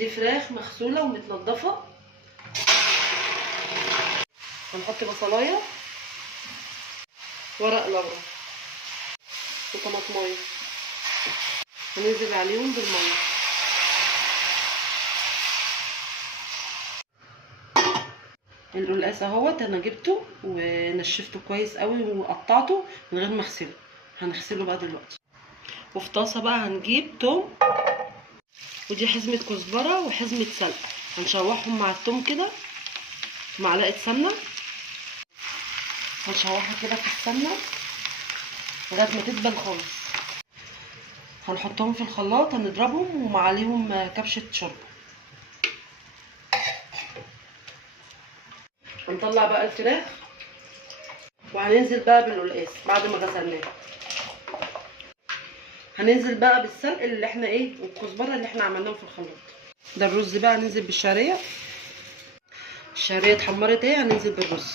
دي فراخ مغسوله ومتنضفه. هنحط بصلايه، ورق لورا، وطماطمايه، هننزل عليهم بالميه. القلقاس اهوت انا جبته ونشفته كويس قوي وقطعته من غير ما اغسله. هنغسله بقى دلوقتي. وفي طاسه بقى هنجيب توم، ودي حزمه كزبره وحزمه سلق، هنشوحهم مع التوم كده معلقه سمنه. هنشوحها كده في السمنه لغايه ما تدبل خالص. هنحطهم في الخلاط، هنضربهم ومع عليهم كبشه شوربه. هنطلع بقى الفراخ وهننزل بقى بالقلقاس بعد ما غسلناه. هننزل بقى بالسلق اللي احنا والكزبره اللي احنا عملناهم في الخلاط. ده الرز بقى، هننزل بالشعريه. الشعريه اتحمرت هننزل بالرز.